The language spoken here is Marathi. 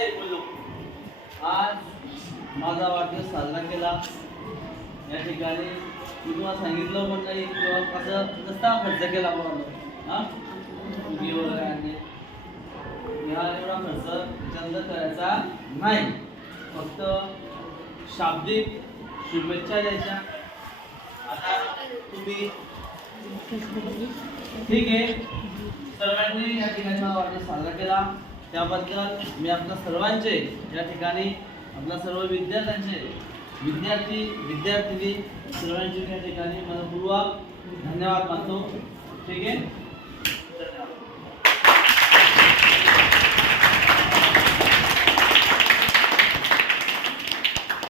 नाही बोललो. आज माझा वाढदिवस साजरा केला या ठिकाणी. मी तुम्हाला सांगितलं पण नाही किंवा कसं नसता खर्च केला म्हणून हां तुम्ही वगैरे आणले ह्या एवढा खर्च चंद करायचा नाही. फक्त शाब्दिक शुभेच्छा द्यायच्या. आता तुम्ही ठीक आहे सर्वांनी या ठिकाणी मला वाटतं साजरा केला त्याबद्दल मी आपल्या सर्वांचे या ठिकाणी आपल्या सर्व विद्यार्थ्यांचे विद्यार्थी विद्यार्थिनी सर्वांचे या ठिकाणी मनपूर्वक धन्यवाद मानतो. ठीक आहे.